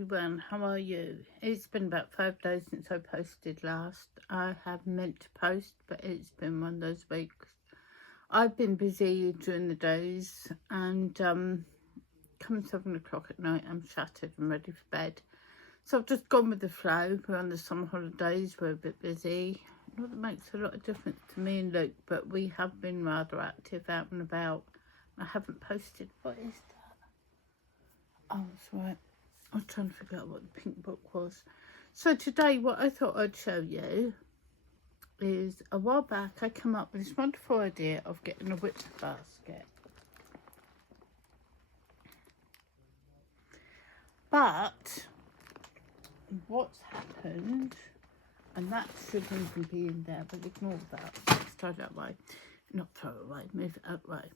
everyone, how are you? It's been about 5 days since I posted last. I have meant to post, but it's been one of those weeks. I've been busy during the days, and come 7 o'clock at night I'm shattered and ready for bed. So I've just gone with the flow. We're on the summer holidays, we're a bit busy. Not that it makes a lot of difference to me and Luke, but we have been rather active out and about. I haven't posted. What is that? Oh, that's right. I was trying to figure out what the pink book was. So today what I thought I'd show you is, a while back I came up with this wonderful idea of getting a whip basket. But what's happened, and that shouldn't even be in there, but ignore that. Let's throw that away. Not throw it away, move it out the way.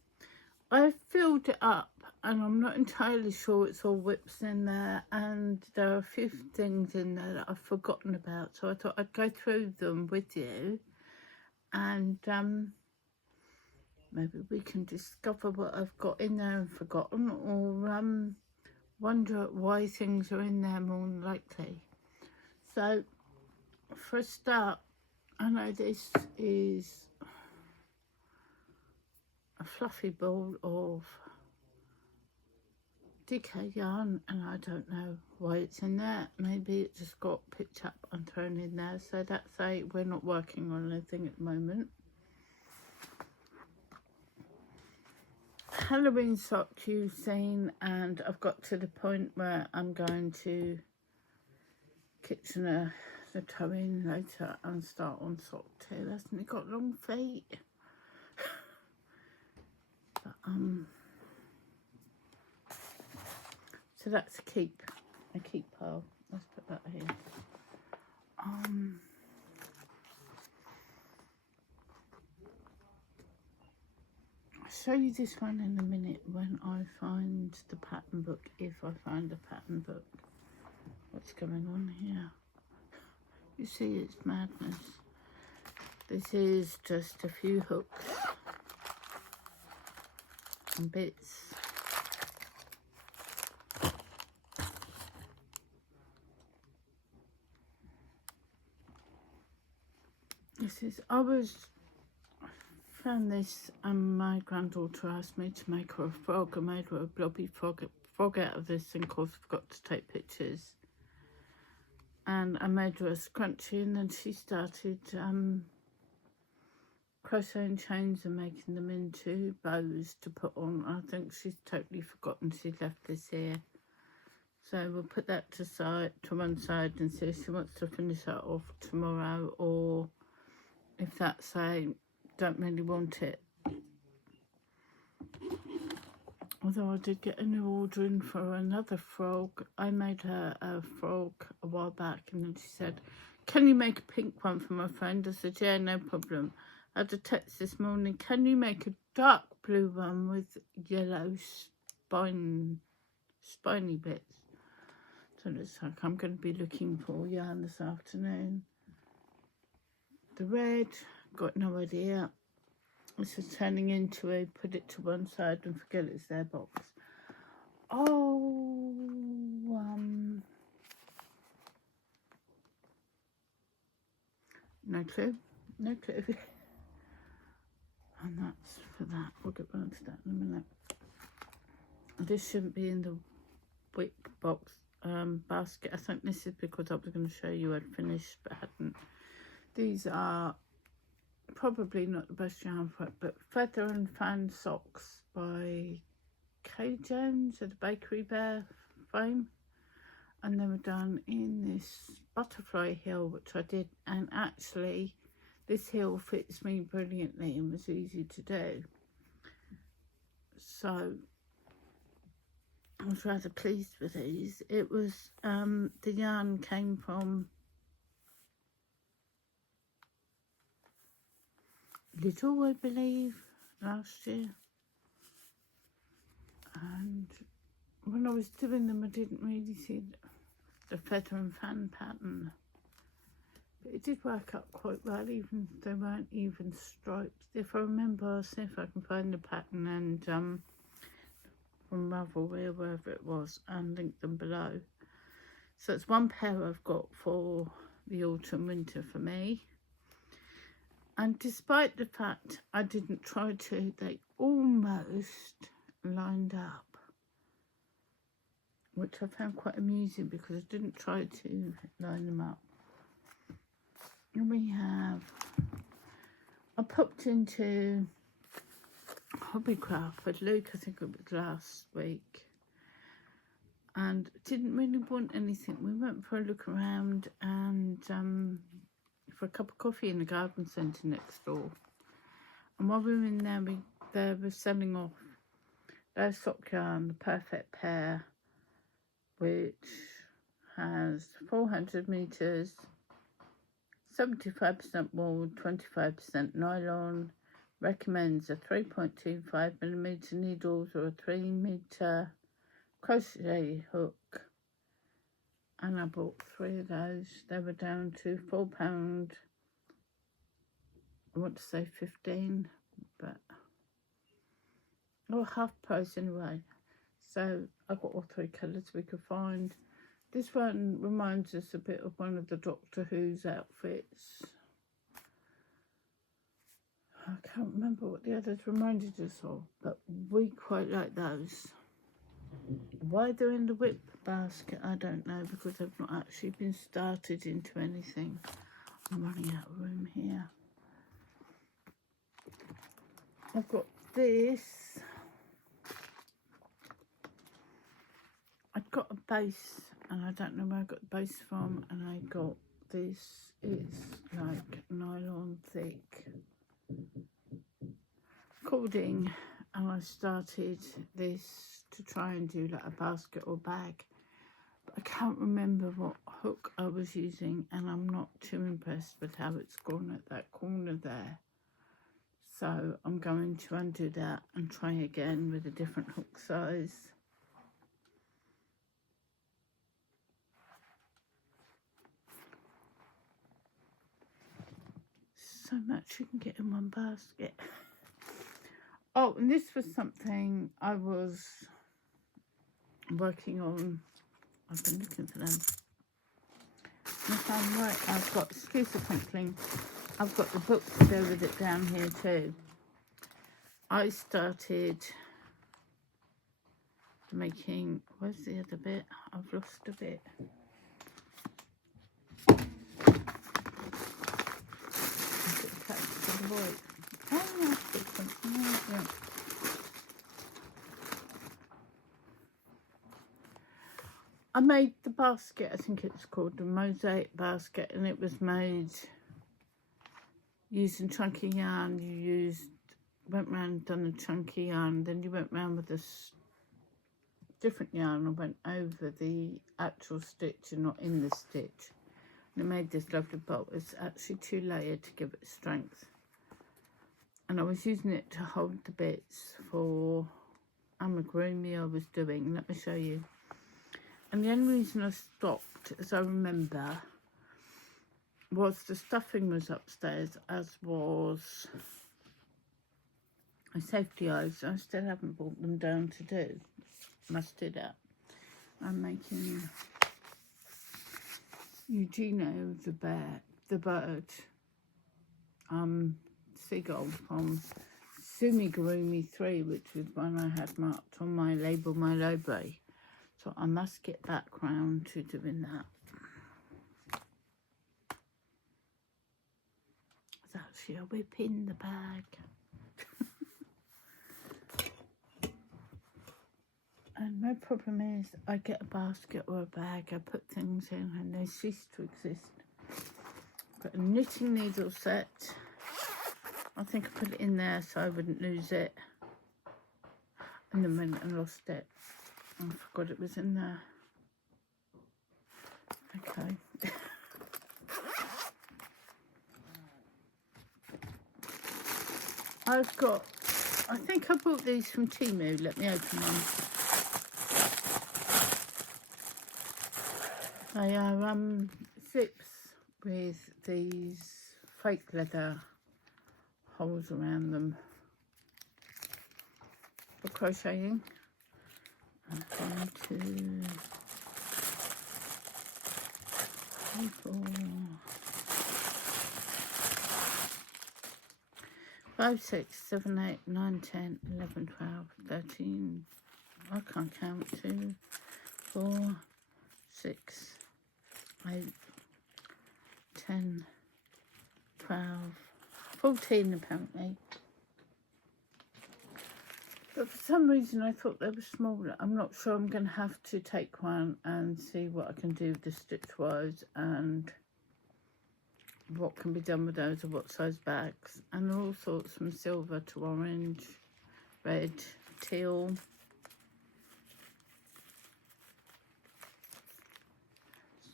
I filled it up and I'm not entirely sure it's all whips in there, and there are a few things in there that I've forgotten about, so I thought I'd go through them with you and maybe we can discover what I've got in there and forgotten, or wonder why things are in there more than likely. So for a start, I know this is a fluffy ball of DK yarn, and I don't know why it's in there. Maybe it just got picked up and thrown in there, so that's we're not working on anything at the moment. Halloween sock you've seen, and I've got to the point where I'm going to kitchener the toe in later and start on sock 2. Hasn't it got long feet? But, so that's a keep pile. Let's put that here. I'll show you this one in a minute when I find the pattern book, if I find a pattern book. What's going on here? You see, it's madness. This is just a few hooks and bits. I found this, and my granddaughter asked me to make her a frog. I made her a blobby frog out of this, and of course I forgot to take pictures. And I made her a scrunchie, and then she started crocheting chains and making them into bows to put on. I think she's totally forgotten she left this here. So we'll put that to one side and see if she wants to finish that off tomorrow, or if that's don't really want it. Although I did get a new order in for another frog. I made her a frog a while back, and then she said, can you make a pink one for my friend? I said, yeah, no problem. I had a text this morning, can you make a dark blue one with yellow spiny bits? So it looks like I'm going to be looking for yarn this afternoon. The red, got no idea. This is turning into a put it to one side and forget it's there box. Oh, no clue. And that's for that. We'll get round to that in a minute. This shouldn't be in the wick box basket. I think this is because I was going to show you I'd finished but hadn't. These are probably not the best yarn for it, but Feather and Fan Socks by Kay Jones at the Bakery Bear frame, and they were done in this butterfly heel, which I did, and actually this heel fits me brilliantly and was easy to do, so I was rather pleased with these. It was the yarn came from Little, I believe, last year, and when I was doing them I didn't really see the feather and fan pattern, but it did work out quite well, even if they weren't even striped. If I remember, I'll see if I can find the pattern and from Ravelry or wherever it was and link them below. So it's one pair I've got for the autumn winter for me. And despite the fact I didn't try to, they almost lined up, which I found quite amusing because I didn't try to line them up. And we have, I popped into Hobbycraft with Luke, I think it was last week, and didn't really want anything. We went for a look around and for a cup of coffee in the garden centre next door. And while we were in there, they were selling off their sock yarn, the perfect pair, which has 400 metres, 75% wool, 25% nylon, recommends a 3.25mm needles or a 3-metre crochet hook. And I bought 3 of those. They were down to £4, I want to say 15, but half price anyway. So I got all 3 colours we could find. This one reminds us a bit of one of the Doctor Who's outfits. I can't remember what the others reminded us of, but we quite like those. Why they're in the whip basket, I don't know, because they've not actually been started into anything. I'm running out of room here. I've got this. I've got a base, and I don't know where I got the base from, and I got this. It's like nylon thick cording, and I started this to try and do like a basket or bag, but I can't remember what hook I was using, and I'm not too impressed with how it's gone at that corner there. So I'm going to undo that and try again with a different hook size. So much you can get in one basket. Oh, and this was something I was working on. I've been looking for them. And if I'm right, I've got, excuse the crinkling, I've got the book to go with it down here too. I started making, where's the other bit? I've lost a bit. I made the basket, I think it's called the mosaic basket, and it was made using chunky yarn. You went round, done the chunky yarn, then you went round with this different yarn and went over the actual stitch and not in the stitch. And it made this lovely bolt. It's actually 2 layered to give it strength. And I was using it to hold the bits for amigurumi I was doing. Let me show you. And the only reason I stopped, as I remember, was the stuffing was upstairs, as was my safety eyes. I still haven't brought them down to do. Must do that. I'm making Eugenio the bird, seagull from Sumigurumi 3, which was one I had marked on my label, my library. So I must get back round to doing that. There's actually a whip in the bag. And my problem is I get a basket or a bag, I put things in and they cease to exist. Got a knitting needle set. I think I put it in there so I wouldn't lose it. And then went and lost it. I forgot it was in there. Okay. I've got, I think I bought these from Temu. Let me open one. They are zips with these fake leather holes around them for crocheting. I'm going to 3, 4, 5, 6, 7, 8, 9, 10, 11, 12, 13. I can't count. 2, 4, 6, 8, 10, 12, 14 apparently. But for some reason I thought they were smaller. I'm not sure. I'm going to have to take one and see what I can do with the stitch wise and what can be done with those, or what size bags. And they're all sorts from silver to orange, red, teal.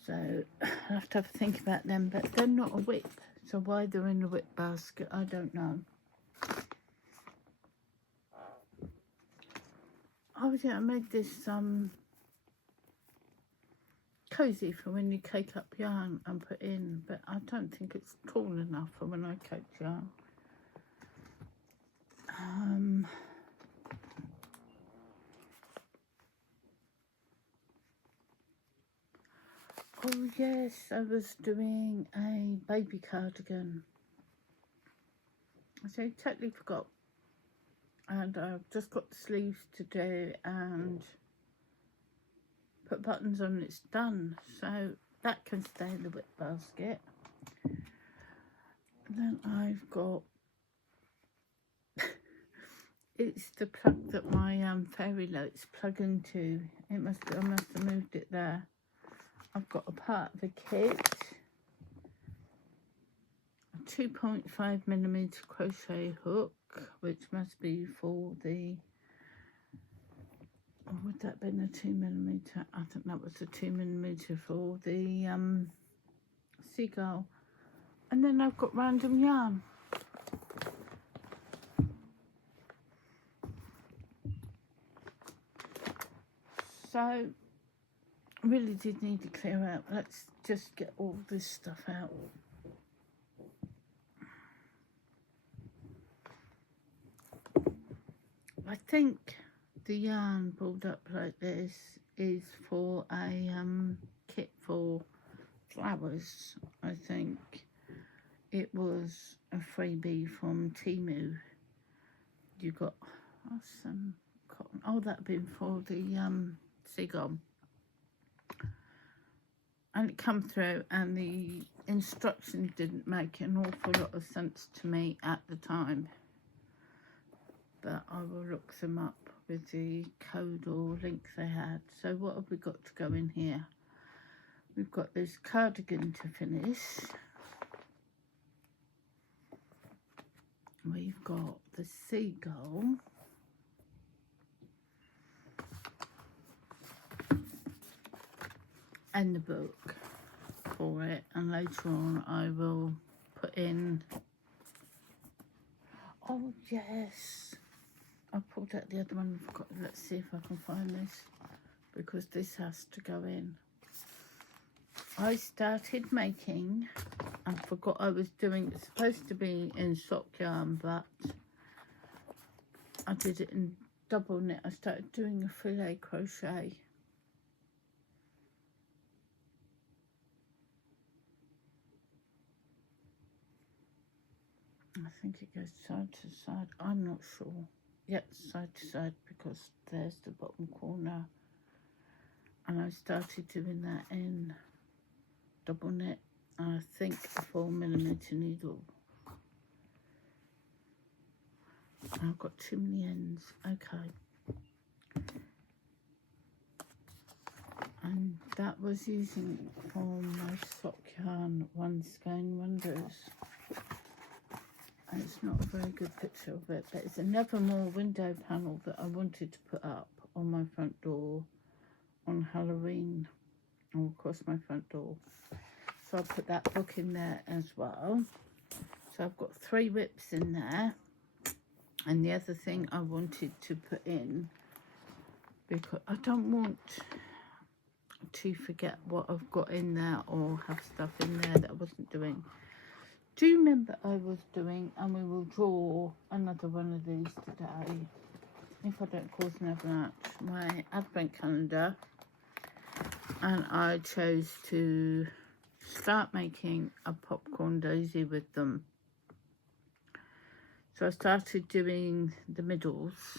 So I'll have to have a think about them, but they're not a whip. So why they're in the whip basket, I don't know. Oh yeah, I made this cozy for when you cake up yarn and put in, but I don't think it's tall enough for when I cake yarn. Oh yes, I was doing a baby cardigan. I totally forgot. And I've just got the sleeves to do and put buttons on, it's done. So that can stay in the whip basket. And then I've got, it's the plug that my fairy lights plug into. I must have moved it there. I've got a part of the kit, a 2.5mm crochet hook, which must be for the, or would that have been a 2mm? I think that was a 2mm for the seagull. And then I've got random yarn. So I really did need to clear out. Let's just get all this stuff out. I think the yarn pulled up like this is for a kit for flowers. I think it was a freebie from Temu. You got some cotton. Oh, that'd been for the seagull. And it come through, and the instructions didn't make an awful lot of sense to me at the time. But I will look them up with the code or link they had. So what have we got to go in here? We've got this cardigan to finish. We've got the seagull. And the book for it. And later on I will put in, oh yes, I pulled out the other one. I've got, let's see if I can find this, because this has to go in. I started making and forgot I was doing, it's supposed to be in sock yarn, but I did it in double knit. I started doing a filet crochet. I think it goes side to side. I'm not sure. Yep, side to side, because there's the bottom corner. And I started doing that in double knit. I think a 4mm needle. I've got too many ends. Okay. And that was using from my sock yarn One Skein Wonders. And it's not a very good picture of it, but it's a Nevermore window panel that I wanted to put up on my front door on Halloween, or across my front door. So I'll put that book in there as well. So I've got 3 whips in there. And the other thing I wanted to put in, because I don't want to forget what I've got in there or have stuff in there that I wasn't doing. Do you remember I was doing, and we will draw another one of these today, if I don't cause an avalanche, my advent calendar, and I chose to start making a popcorn daisy with them. So I started doing the middles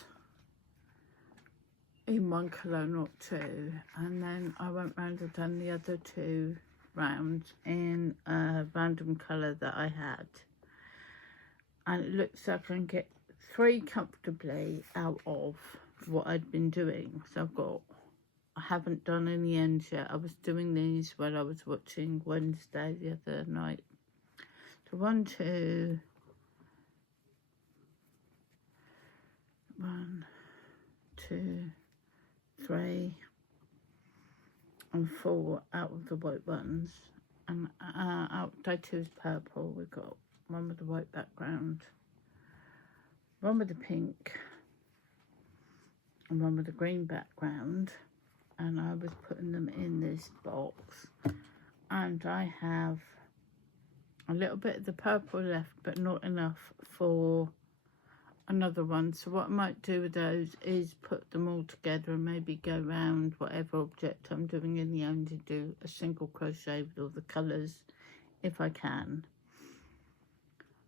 in one colour, not two, and then I went round and done the other two rounds in a random colour that I had. And it looks like I can get 3 comfortably out of what I'd been doing. So I haven't done any ends yet. I was doing these while I was watching Wednesday the other night. So 1, 2, 1, 2, 3 and 4 out of the white ones, and out day 2 is purple. We've got one with the white background, one with the pink, and one with the green background, and I was putting them in this box, and I have a little bit of the purple left, but not enough for another one. So what I might do with those is put them all together and maybe go round whatever object I'm doing in the end and do a single crochet with all the colours if I can.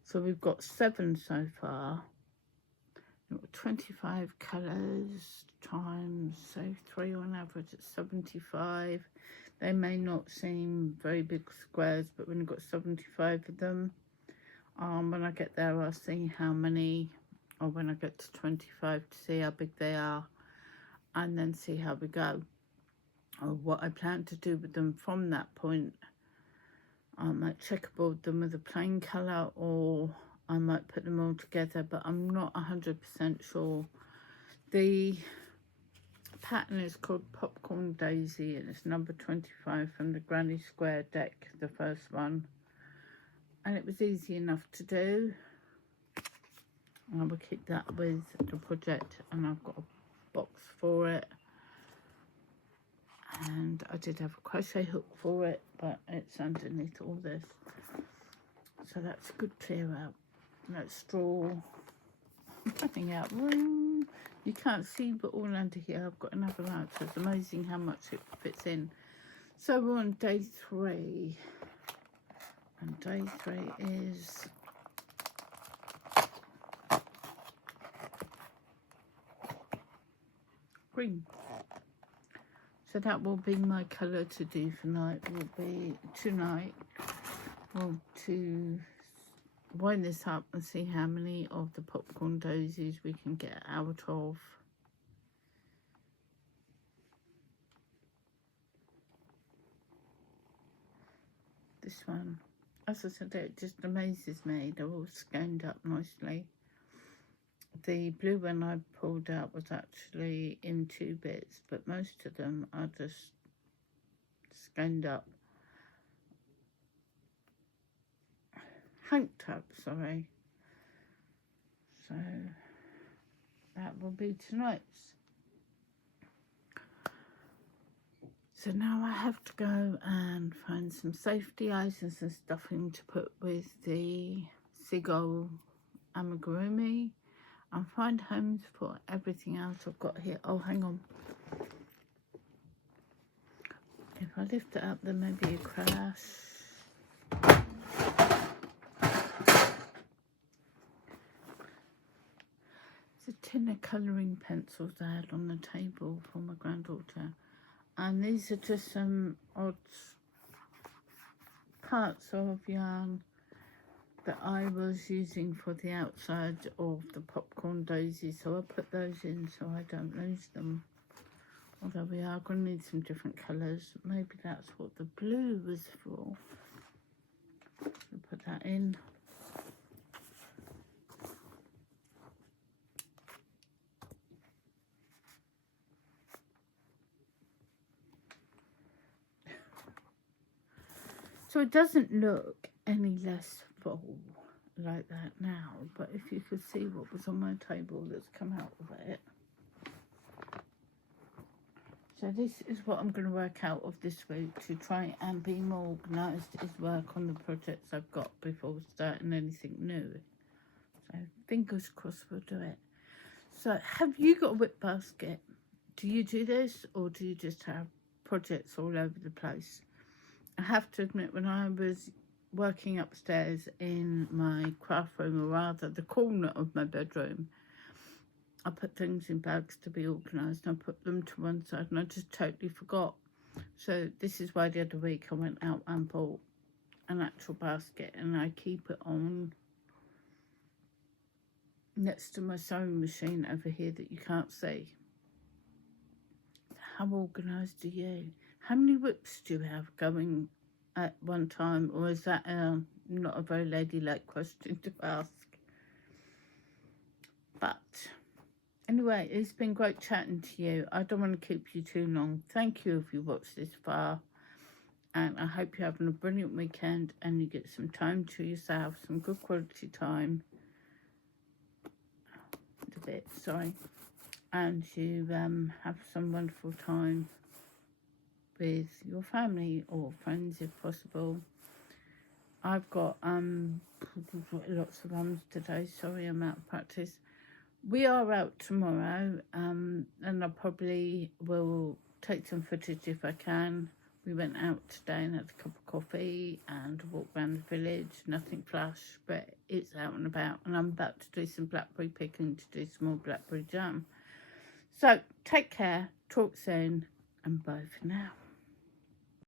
So we've got 7 so far. We've got 25 colours times, say 3 on average, it's 75. They may not seem very big squares, but when you've got 75 of them, when I get there I'll see how many, or when I get to 25 to see how big they are, and then see how we go, or what I plan to do with them from that point. I might checkerboard them with a plain colour, or I might put them all together, but I'm not 100% sure. The pattern is called Popcorn Daisy, and it's number 25 from the Granny Square deck, the first one, and it was easy enough to do. I will keep that with the project, and I've got a box for it, and I did have a crochet hook for it, but it's underneath all this, so that's a good clear out. That's straw. I'm cutting out room. You can't see, but all under here I've got another out, so it's amazing how much it fits in. So we're on day 3, and day 3 is green. So that will be my colour to do for night. Will be tonight. Well, to wind this up and see how many of the popcorn daisies we can get out of. This one, as I said, it just amazes me. They're all skeined up nicely. The blue one I pulled out was actually in 2 bits, but most of them are just skeined up. Hanked up, sorry. So that will be tonight's. So now I have to go and find some safety eyes and some stuffing to put with the seagull amigurumi, and find homes for everything else I've got here. Oh, hang on. If I lift it up, there may be a crash. It's a tin of colouring pencils I had on the table for my granddaughter. And these are just some odd parts of yarn that I was using for the outside of the popcorn daisy, so I put those in so I don't lose them. Although we are going to need some different colours. Maybe that's what the blue was for. I'll put that in. So it doesn't look any less full like that now, but if you could see what was on my table that's come out of it. So this is what I'm going to work out of this week to try and be more organised, is work on the projects I've got before starting anything new. So fingers crossed we'll do it. So have you got a whip basket? Do you do this, or do you just have projects all over the place? I have to admit, when I was working upstairs in my craft room, or rather the corner of my bedroom, I put things in bags to be organised, and I put them to one side, and I just totally forgot. So this is why the other week I went out and bought an actual basket, and I keep it on next to my sewing machine over here that you can't see. How organised are you? How many whips do you have going at one time, or is that not a very ladylike question to ask? But anyway, it's been great chatting to you. I don't want to keep you too long. Thank you if you watched this far, and I hope you're having a brilliant weekend and you get some time to yourself, some good quality time. And you have some wonderful time with your family or friends if possible. I've got lots of today. Sorry, I'm out of practice. We are out tomorrow, and I probably will take some footage if I can. We went out today and had a cup of coffee and walked around the village. Nothing flash, but it's out and about. And I'm about to do some blackberry picking to do some more blackberry jam. So take care, talk soon, and bye for now.